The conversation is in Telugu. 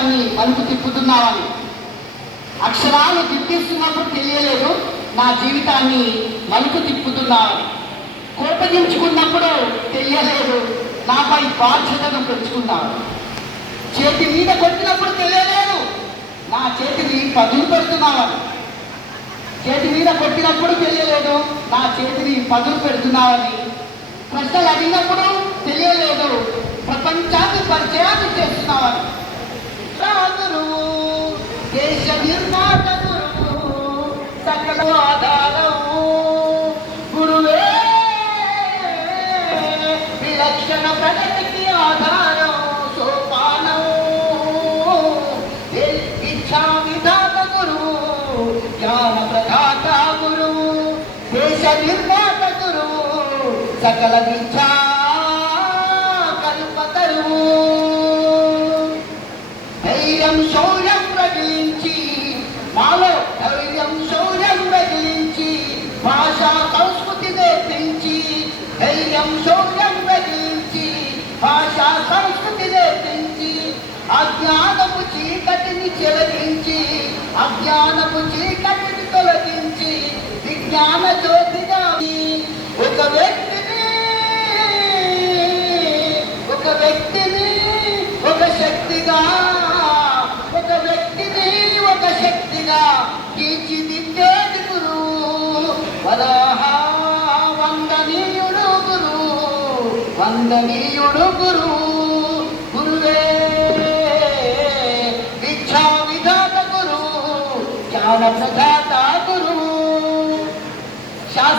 జీవితాన్ని మలుపు తిప్పుతున్నావని. అక్షరాలు దిద్దిస్తున్నప్పుడు తెలియలేదు, నా జీవితాన్ని మలుపు తిప్పుతున్నావని. కోపగించుకున్నప్పుడు తెలియలేదు, నాపై బాధ్యతను పెంచుకున్నావు. చేతి మీద కొట్టినప్పుడు తెలియలేదు, నా చేతిని పదులు పెడుతున్నావని. చేతి మీద కొట్టినప్పుడు తెలియలేదు, నా చేతిని పదులు పెడుతున్నావని. ప్రశ్నలు అడిగినప్పుడు తెలియలేదు, ప్రపంచాన్ని పరిచయాన్ని చేస్తున్నావని. గురువు, దేశ నిర్మాత గురువు, సకల ఆధారము గురువే, విలక్షణ ప్రగతికి ఆధారం సోపానం. విద్యా విధాత గురువు, జ్ఞాన ప్రదాత గురువు, దేశ నిర్మాత గురువు, సకల విద్యా కల్పతరువు. ధైర్యం శౌర్యం రగిలించి మాలో ధైర్యం శౌర్యం రగిలించి భాషా సంస్కృతి నేర్పించి, ధైర్యం శౌర్యం రగిలించి భాషా సంస్కృతి నేర్పించి, అజ్ఞానపు చీకటిని చెలగించి, అజ్ఞానపు చీకటిని తొలగించి, విజ్ఞాన జ్యోతిగా ఒక వ్యక్తిని ఒక శక్తిగా, ఒక వ్యక్తిని ఒక శక్తిగా తీర్చిదిద్దేది గురువు. వరాహ వందనీయుడు గురువు, వందనీయుడు గురువు. గురువే విద్యా విధాత గురువు, జ్ఞాన ప్రదాత గురువు.